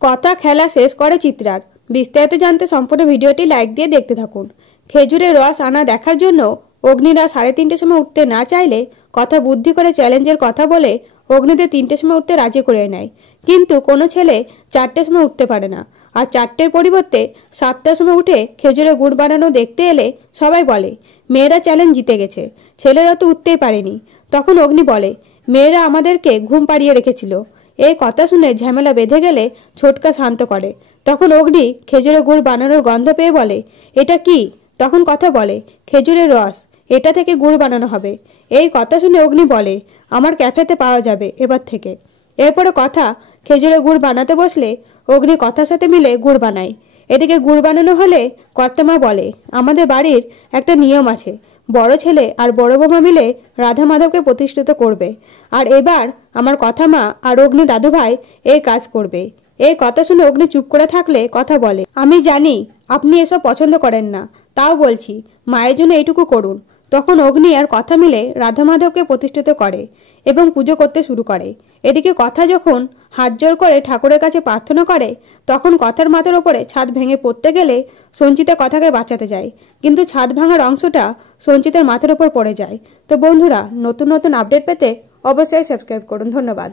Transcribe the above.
কথা খেলা শেষ করে চিত্রার। বিস্তারিত জানতে সম্পূর্ণ ভিডিওটি লাইক দিয়ে দেখতে থাকুন। খেজুরের রস আনা দেখার জন্য অগ্নিরা 3:30টার সময় উঠতে না চাইলে কথা বুদ্ধি করে চ্যালেঞ্জের কথা বলে অগ্নিদের 3টের সময় উঠতে রাজি করে নেয়। কিন্তু কোনো ছেলে 4টের সময় উঠতে পারে না, আর 4টের পরিবর্তে 7টার সময় উঠে খেজুরের গুড় বানানো দেখতে এলে সবাই বলে মেয়েরা চ্যালেঞ্জ জিতে গেছে, ছেলেরা তো উঠতেই পারেনি। তখন অগ্নি বলে মেয়েরা আমাদেরকে ঘুম পাড়িয়ে রেখেছিল। এই কথা শুনে ঝামেলা বেঁধে গেলে ছোটকা শান্ত করে। তখন অগ্নি খেজুরের গুড় বানানোর গন্ধ পেয়ে বলে এটা কি? তখন কথা বলে খেজুরের রস, এটা থেকে গুড় বানানো হবে। এই কথা শুনে অগ্নি বলে আমার ক্যাফেতে পাওয়া যাবে এবার থেকে। এরপরে কথা খেজুরের গুড় বানাতে বসলে অগ্নি কথার সাথে মিলে গুড় বানায়। এদিকে গুড় বানানো হলে কর্তামা বলে আমাদের বাড়ির একটা নিয়ম আছে, বড় ছেলে আর বড় বৌমা মিলে রাধা মাধবকে প্রতিষ্ঠিত করবে, আর এবার আমার কথা মা আর অগ্নি দাদু ভাই এই কাজ করবে। এই কথা শুনে অগ্নি চুপ করে থাকলে কথা বলে আমি জানি আপনি এসব পছন্দ করেন না, তাও বলছি মায়ের জন্য এইটুকু করুন। তখন অগ্নি আর কথা মিলে রাধা মাধবকে প্রতিষ্ঠিত করে এবং পুজো করতে শুরু করে। এদিকে কথা যখন হাত জোর করে ঠাকুরের কাছে প্রার্থনা করে তখন কথার মাথার ওপরে ছাদ ভেঙে পড়তে গেলে সঞ্চিতা কথাকে বাঁচাতে যায়, কিন্তু ছাদ ভাঙার অংশটা সঞ্চিতার মাথার ওপর পড়ে যায়। তো বন্ধুরা, নতুন নতুন আপডেট পেতে অবশ্যই সাবস্ক্রাইব করুন। ধন্যবাদ।